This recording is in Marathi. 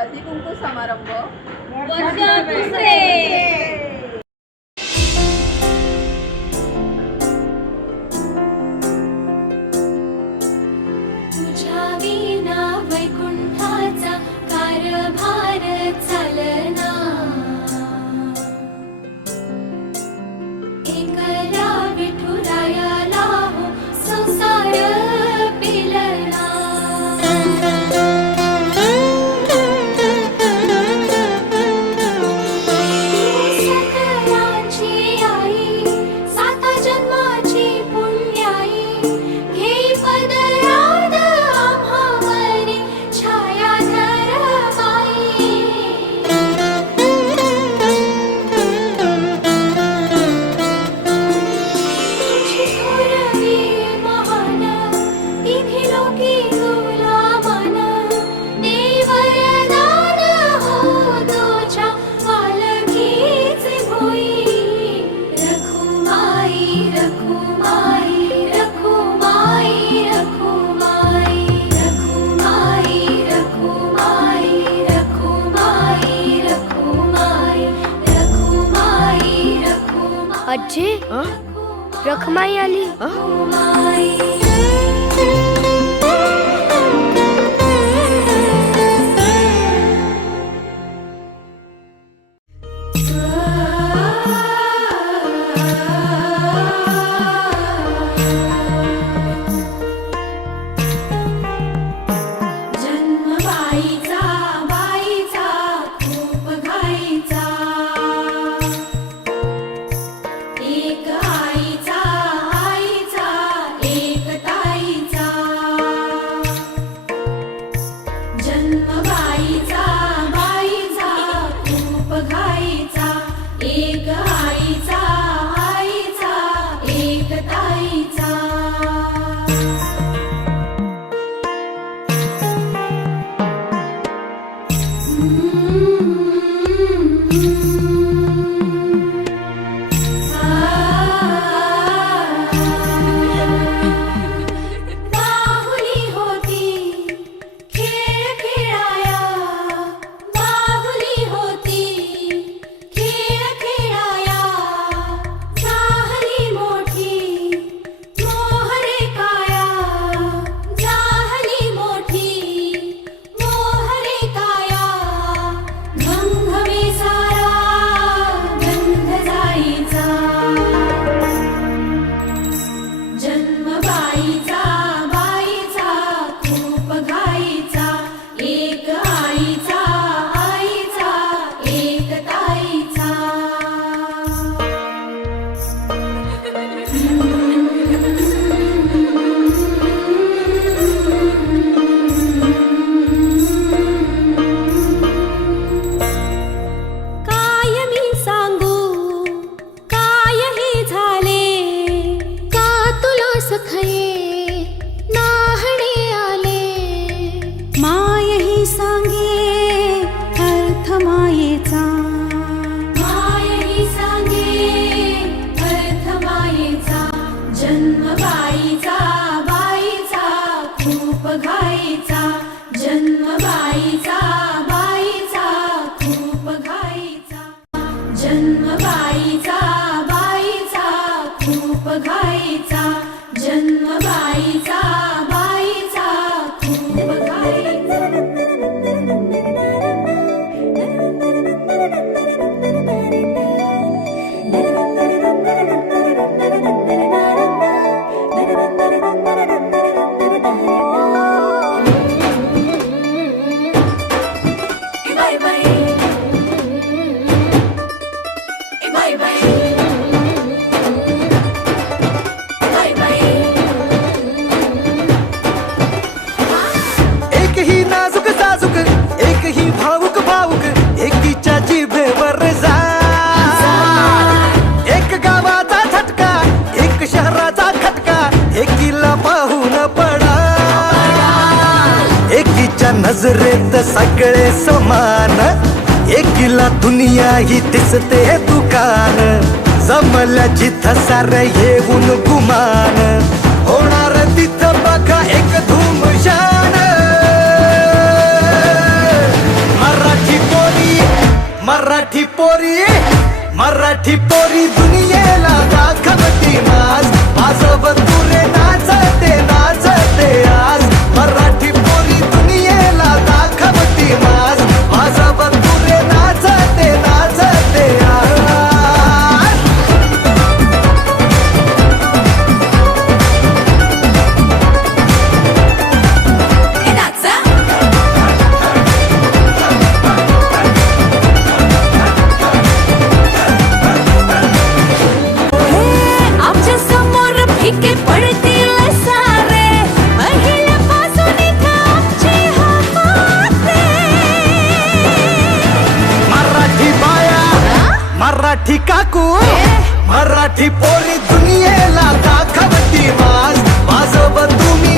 अतिकुंकू समारंभ. वर्ष दुसरे ಅಜ್ಜಿ ರಖಮಾಯಿ ಅಲಿ Mm-hmm. जन्म तुझ्या नजरेत सगळे समान. एकीला दुनिया ही दिसते दुकान. जमल्या जिथं सार येऊन गुमान. होणार तिथं बघा एक धूम धूमशान. मराठी पोरी मराठी पोरी मराठी पोरी दुनिया मराठी काकू. मराठी पोरी दुनियेला दाखवती वाज वाजव तुम्ही